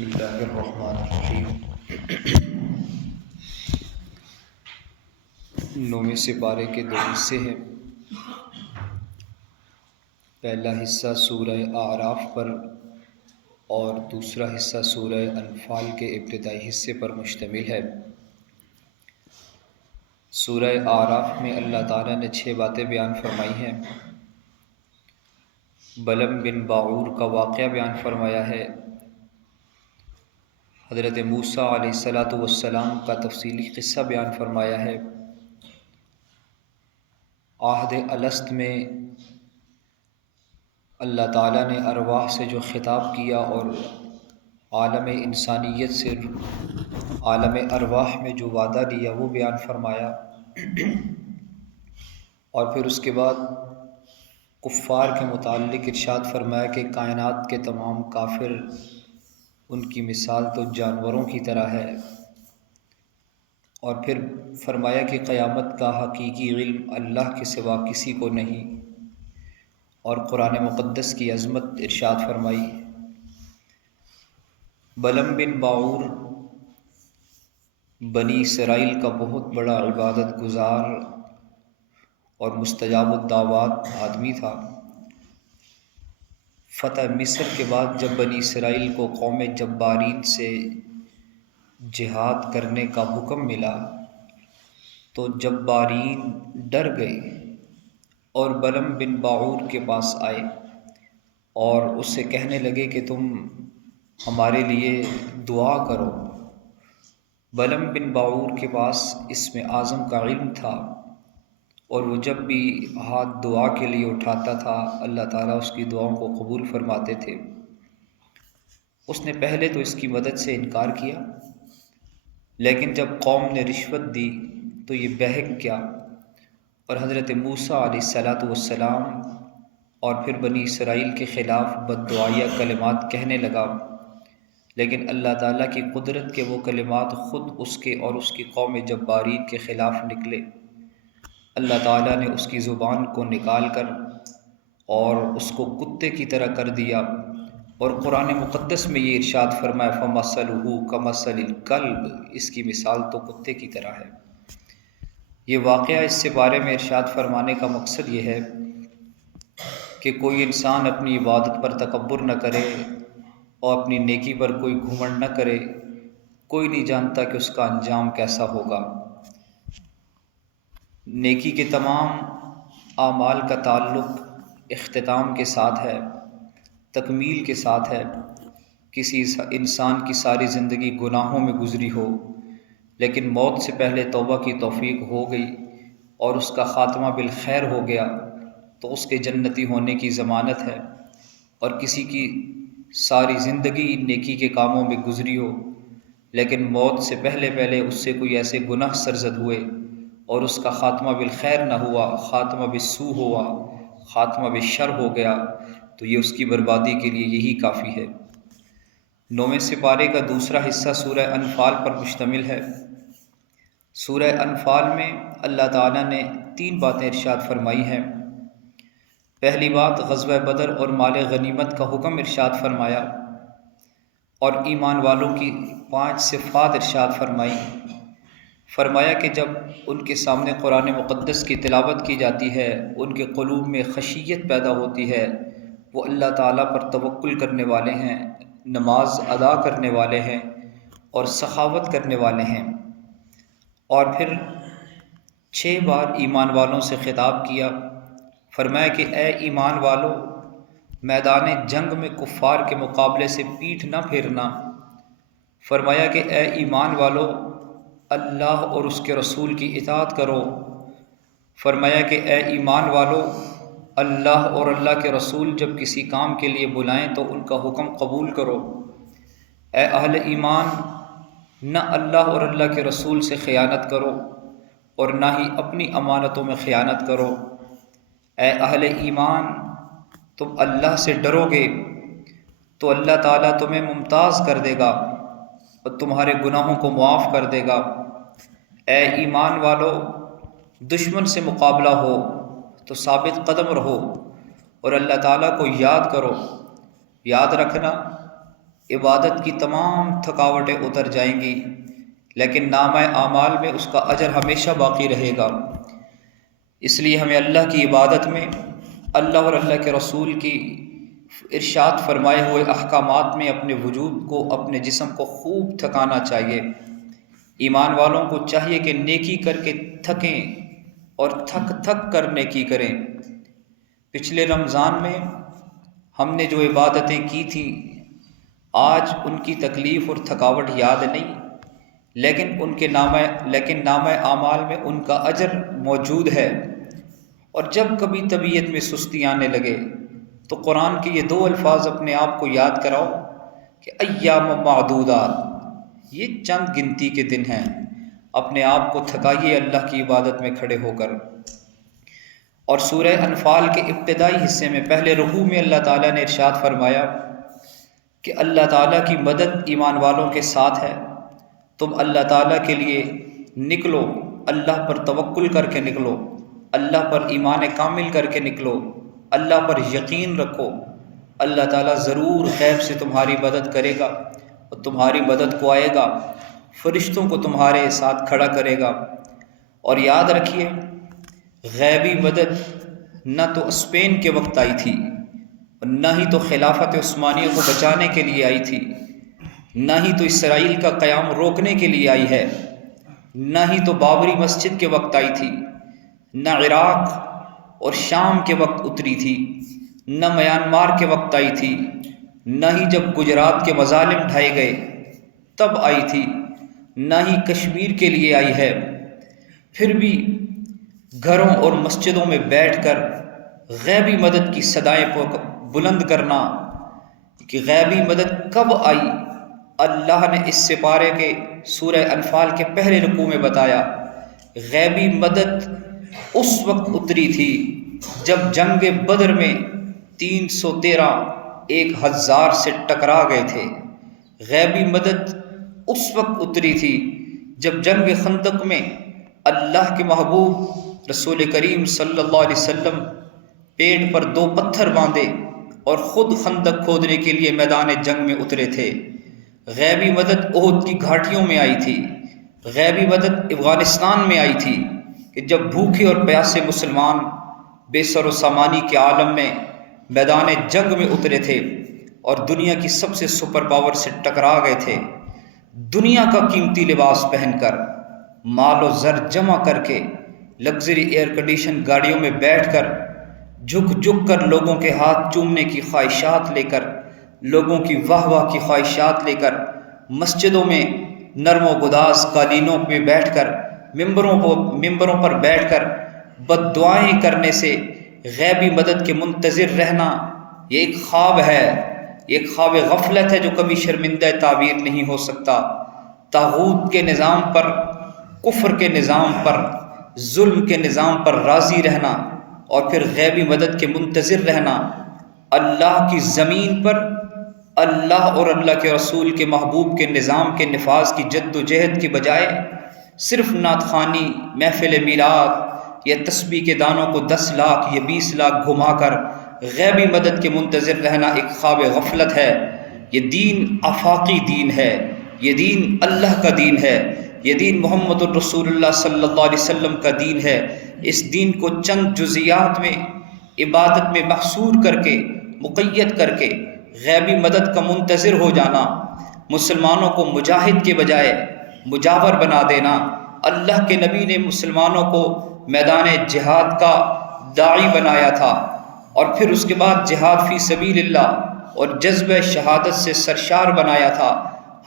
بسم اللہ الرحمن الرحیم۔ 9ویں سپارے کے 2 حصے ہیں۔ پہلا حصہ سورہ اعراف پر اور دوسرا حصہ سورہ انفال کے ابتدائی حصے پر مشتمل ہے۔ سورہ اعراف میں اللہ تعالیٰ نے 6 باتیں بیان فرمائی ہیں۔ بلم بن باعور کا واقعہ بیان فرمایا ہے۔ حضرت موسیٰ علیہ السلام کا تفصیلی قصہ بیان فرمایا ہے۔ عہد الست میں اللہ تعالیٰ نے ارواح سے جو خطاب کیا اور عالم انسانیت سے عالم ارواح میں جو وعدہ لیا وہ بیان فرمایا، اور پھر اس کے بعد کفار کے متعلق ارشاد فرمایا کہ کائنات کے تمام کافر ان کی مثال تو جانوروں کی طرح ہے، اور پھر فرمایا کہ قیامت کا حقیقی علم اللہ کے سوا کسی کو نہیں، اور قرآن مقدس کی عظمت ارشاد فرمائی۔ بلم بن باعور بنی اسرائیل کا بہت بڑا عبادت گزار اور مستجاب الدعوات آدمی تھا۔ فتح مصر کے بعد جب بنی اسرائیل کو قوم جبارین سے جہاد کرنے کا حکم ملا تو جبارین ڈر گئے اور بلم بن باعور کے پاس آئے اور اس سے کہنے لگے کہ تم ہمارے لیے دعا کرو۔ بلم بن باعور کے پاس اسم اعظم کا علم تھا، اور وہ جب بھی ہاتھ دعا کے لیے اٹھاتا تھا اللہ تعالیٰ اس کی دعاؤں کو قبول فرماتے تھے۔ اس نے پہلے تو اس کی مدد سے انکار کیا، لیکن جب قوم نے رشوت دی تو یہ بہک گیا اور حضرت موسیٰ علیہ السلام اور پھر بنی اسرائیل کے خلاف بددعائیہ کلمات کہنے لگا، لیکن اللہ تعالیٰ کی قدرت کے وہ کلمات خود اس کے اور اس کی قوم جبارین کے خلاف نکلے۔ اللہ تعالیٰ نے اس کی زبان کو نکال کر اور اس کو کتے کی طرح کر دیا، اور قرآن مقدس میں یہ ارشاد فرمایا فَمَثَلُهُ كَمَثَلِ الْكَلْبِ، اس کی مثال تو کتے کی طرح ہے۔ یہ واقعہ اس سے بارے میں ارشاد فرمانے کا مقصد یہ ہے کہ کوئی انسان اپنی عبادت پر تکبر نہ کرے اور اپنی نیکی پر کوئی گھمنڈ نہ کرے۔ کوئی نہیں جانتا کہ اس کا انجام کیسا ہوگا۔ نیکی کے تمام اعمال کا تعلق اختتام کے ساتھ ہے، تکمیل کے ساتھ ہے۔ کسی انسان کی ساری زندگی گناہوں میں گزری ہو، لیکن موت سے پہلے توبہ کی توفیق ہو گئی اور اس کا خاتمہ بالخیر ہو گیا تو اس کے جنتی ہونے کی ضمانت ہے، اور کسی کی ساری زندگی نیکی کے کاموں میں گزری ہو لیکن موت سے پہلے اس سے کوئی ایسے گناہ سرزد ہوئے اور اس کا خاتمہ بالخیر نہ ہوا، خاتمہ بالسوء ہوا، خاتمہ بالشر ہو گیا، تو یہ اس کی بربادی کے لیے یہی کافی ہے۔ 9ویں سپارے کا دوسرا حصہ سورہ انفال پر مشتمل ہے۔ سورہ انفال میں اللہ تعالیٰ نے 3 باتیں ارشاد فرمائی ہیں۔ پہلی بات غزوہ بدر اور مال غنیمت کا حکم ارشاد فرمایا، اور ایمان والوں کی 5 صفات ارشاد فرمائی۔ فرمایا کہ جب ان کے سامنے قرآن مقدس کی تلاوت کی جاتی ہے ان کے قلوب میں خشیت پیدا ہوتی ہے، وہ اللہ تعالیٰ پر توکل کرنے والے ہیں، نماز ادا کرنے والے ہیں اور سخاوت کرنے والے ہیں۔ اور پھر 6 بار ایمان والوں سے خطاب کیا۔ فرمایا کہ اے ایمان والو، میدان جنگ میں کفار کے مقابلے سے پیٹھ نہ پھیرنا۔ فرمایا کہ اے ایمان والو، اللہ اور اس کے رسول کی اطاعت کرو۔ فرمایا کہ اے ایمان والو، اللہ اور اللہ کے رسول جب کسی کام کے لیے بلائیں تو ان کا حکم قبول کرو۔ اے اہل ایمان، نہ اللہ اور اللہ کے رسول سے خیانت کرو اور نہ ہی اپنی امانتوں میں خیانت کرو۔ اے اہل ایمان، تم اللہ سے ڈرو گے تو اللہ تعالیٰ تمہیں ممتاز کر دے گا اور تمہارے گناہوں کو معاف کر دے گا۔ اے ایمان والو، دشمن سے مقابلہ ہو تو ثابت قدم رہو اور اللہ تعالیٰ کو یاد کرو۔ یاد رکھنا عبادت کی تمام تھکاوٹیں اتر جائیں گی، لیکن نامہ اعمال میں اس کا اجر ہمیشہ باقی رہے گا۔ اس لیے ہمیں اللہ کی عبادت میں اللہ اور اللہ کے رسول کی ارشاد فرمائے ہوئے احکامات میں اپنے وجود کو، اپنے جسم کو خوب تھکانا چاہیے۔ ایمان والوں کو چاہیے کہ نیکی کر کے تھکیں اور تھک تھک کر نیکی کریں۔ پچھلے رمضان میں ہم نے جو عبادتیں کی تھیں، آج ان کی تکلیف اور تھکاوٹ یاد نہیں، لیکن نامہ اعمال میں ان کا اجر موجود ہے۔ اور جب کبھی طبیعت میں سستی آنے لگے تو قرآن کے یہ 2 الفاظ اپنے آپ کو یاد کراؤ کہ ایام معدودات، یہ چند گنتی کے دن ہیں۔ اپنے آپ کو تھکائیے اللہ کی عبادت میں کھڑے ہو کر۔ اور سورہ انفال کے ابتدائی حصے میں پہلے رکوع میں اللہ تعالیٰ نے ارشاد فرمایا کہ اللہ تعالیٰ کی مدد ایمان والوں کے ساتھ ہے۔ تم اللہ تعالیٰ کے لیے نکلو، اللہ پر توکل کر کے نکلو، اللہ پر ایمان کامل کر کے نکلو، اللہ پر یقین رکھو۔ اللہ تعالیٰ ضرور غیب سے تمہاری مدد کرے گا اور تمہاری مدد کو آئے گا، فرشتوں کو تمہارے ساتھ کھڑا کرے گا۔ اور یاد رکھیے، غیبی مدد نہ تو اسپین کے وقت آئی تھی، نہ ہی تو خلافت عثمانیہ کو بچانے کے لیے آئی تھی، نہ ہی تو اسرائیل کا قیام روکنے کے لیے آئی ہے، نہ ہی تو بابری مسجد کے وقت آئی تھی، نہ عراق اور شام کے وقت اتری تھی، نہ میانمار کے وقت آئی تھی، نہ ہی جب گجرات کے مظالم ڈھائے گئے تب آئی تھی، نہ ہی کشمیر کے لیے آئی ہے۔ پھر بھی گھروں اور مسجدوں میں بیٹھ کر غیبی مدد کی صدائیں بلند کرنا کہ غیبی مدد کب آئی، اللہ نے اس سپارے کے سورہ انفال کے پہلے رکوع میں بتایا۔ غیبی مدد اس وقت اتری تھی جب جنگ بدر میں 313 1000 سے ٹکرا گئے تھے۔ غیبی مدد اس وقت اتری تھی جب جنگ خندق میں اللہ کے محبوب رسول کریم صلی اللہ علیہ وسلم پیٹ پر 2 پتھر باندھے اور خود خندق کھودنے کے لیے میدان جنگ میں اترے تھے۔ غیبی مدد احد کی گھاٹیوں میں آئی تھی۔ غیبی مدد افغانستان میں آئی تھی کہ جب بھوکے اور پیاسے مسلمان بے سر و سامانی کے عالم میں میدان جنگ میں اترے تھے اور دنیا کی سب سے سپر پاور سے ٹکرا گئے تھے۔ دنیا کا قیمتی لباس پہن کر، مال و زر جمع کر کے، لگژری ایئر کنڈیشن گاڑیوں میں بیٹھ کر، جھک جھک کر لوگوں کے ہاتھ چومنے کی خواہشات لے کر، لوگوں کی واہ واہ کی خواہشات لے کر، مسجدوں میں نرم و گداز قالینوں پہ بیٹھ کر، ممبروں پر بیٹھ کر بد دعائیں کرنے سے غیبی مدد کے منتظر رہنا، یہ ایک خواب ہے، یہ ایک خواب غفلت ہے جو کبھی شرمندہ تعبیر نہیں ہو سکتا۔ طاغوت کے نظام پر، کفر کے نظام پر، ظلم کے نظام پر راضی رہنا اور پھر غیبی مدد کے منتظر رہنا، اللہ کی زمین پر اللہ اور اللہ کے رسول کے محبوب کے نظام کے نفاذ کی جد و جہد کے بجائے صرف نعت خوانی، محفل میلاد یا تسبیح کے دانوں کو 10 لاکھ یا 20 لاکھ گھما کر غیبی مدد کے منتظر رہنا ایک خواب غفلت ہے۔ یہ دین آفاقی دین ہے، یہ دین اللہ کا دین ہے، یہ دین محمد الرسول اللہ صلی اللہ علیہ وسلم کا دین ہے۔ اس دین کو چند جزیات میں، عبادت میں محصور کر کے، مقید کر کے غیبی مدد کا منتظر ہو جانا، مسلمانوں کو مجاہد کے بجائے مجاور بنا دینا۔ اللہ کے نبی نے مسلمانوں کو میدان جہاد کا داعی بنایا تھا اور پھر اس کے بعد جہاد فی سبیل اللہ اور جذبہ شہادت سے سرشار بنایا تھا۔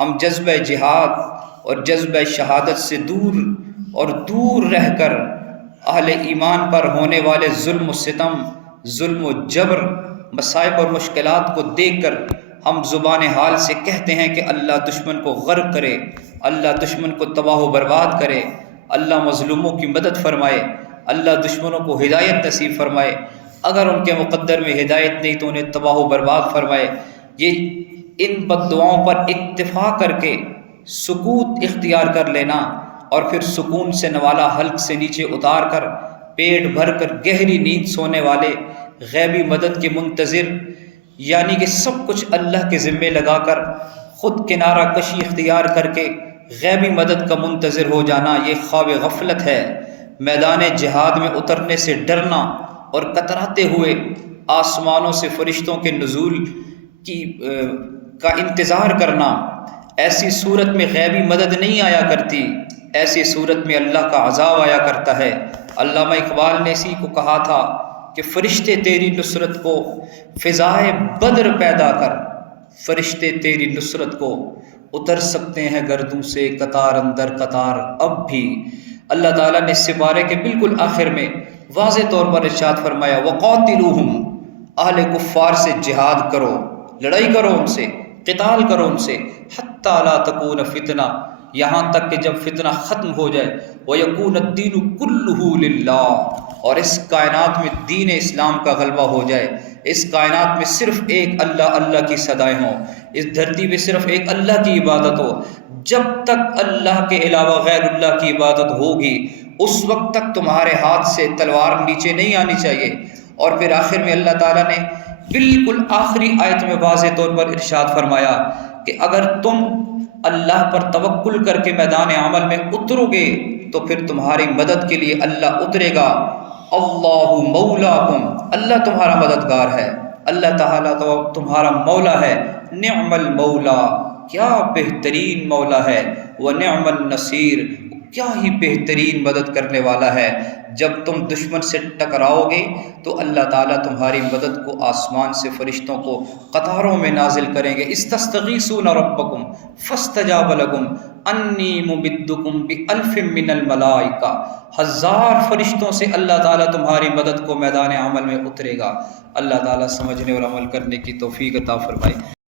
ہم جذبہ جہاد اور جذبہ شہادت سے دور رہ کر اہل ایمان پر ہونے والے ظلم و ستم، ظلم و جبر، مصائب اور مشکلات کو دیکھ کر ہم زبان حال سے کہتے ہیں کہ اللہ دشمن کو غرق کرے، اللہ دشمن کو تباہ و برباد کرے، اللہ مظلوموں کی مدد فرمائے، اللہ دشمنوں کو ہدایت نصیب فرمائے، اگر ان کے مقدر میں ہدایت نہیں تو انہیں تباہ و برباد فرمائے۔ یہ ان بد دعاؤں پر اکتفا کر کے سکوت اختیار کر لینا اور پھر سکون سے نوالا حلق سے نیچے اتار کر پیٹ بھر کر گہری نیند سونے والے غیبی مدد کے منتظر یعنی کہ سب کچھ اللہ کے ذمے لگا کر خود کنارہ کشی اختیار کر کے غیبی مدد کا منتظر ہو جانا، یہ خواب غفلت ہے۔ میدان جہاد میں اترنے سے ڈرنا اور کتراتے ہوئے آسمانوں سے فرشتوں کے نزول کا انتظار کرنا، ایسی صورت میں غیبی مدد نہیں آیا کرتی، ایسی صورت میں اللہ کا عذاب آیا کرتا ہے۔ علامہ اقبال نے اسی کو کہا تھا کہ فرشتے تیری نصرت کو فضائے بدر پیدا کر، فرشتے تیری نصرت کو اتر سکتے ہیں گردوں سے قطار اندر قطار اب بھی۔ اللہ تعالیٰ نے اس سپارے کے بالکل آخر میں واضح طور پر ارشاد فرمایا وَقَاتِلُوهُمْ، اہل کفار سے جہاد کرو، لڑائی کرو ان سے، قتال کرو ان سے، حتیٰ لا تکون فتنہ، یہاں تک کہ جب فتنہ ختم ہو جائے، وَيَكُونَ الدِّينُ كُلُّهُ لِلَّهِ، اور اس کائنات میں دین اسلام کا غلبہ ہو جائے، اس کائنات میں صرف ایک اللہ اللہ کی صدائیں ہوں، اس دھرتی پہ صرف ایک اللہ کی عبادت ہو۔ جب تک اللہ کے علاوہ غیر اللہ کی عبادت ہوگی اس وقت تک تمہارے ہاتھ سے تلوار نیچے نہیں آنی چاہیے۔ اور پھر آخر میں اللہ تعالیٰ نے بالکل آخری آیت میں واضح طور پر ارشاد فرمایا کہ اگر تم اللہ پر توکل کر کے میدان عمل میں اترو گے تو پھر تمہاری مدد کے لیے اللہ اترے گا۔ اللہ مولاکم، اللہ تمہارا مددگار ہے، اللہ تعالیٰ تو تمہارا مولا ہے۔ نعم المولا، کیا بہترین مولا ہے، ونعم النصیر، کیا ہی بہترین مدد کرنے والا ہے۔ جب تم دشمن سے ٹکراؤ گے تو اللہ تعالیٰ تمہاری مدد کو آسمان سے فرشتوں کو قطاروں میں نازل کریں گے۔ استستغیثون ربکم فاستجاب لکم انی ممدکم بألف من الملائکہ، 1000 فرشتوں سے اللہ تعالیٰ تمہاری مدد کو میدان عمل میں اترے گا۔ اللہ تعالیٰ سمجھنے اور عمل کرنے کی توفیق عطا فرمائے۔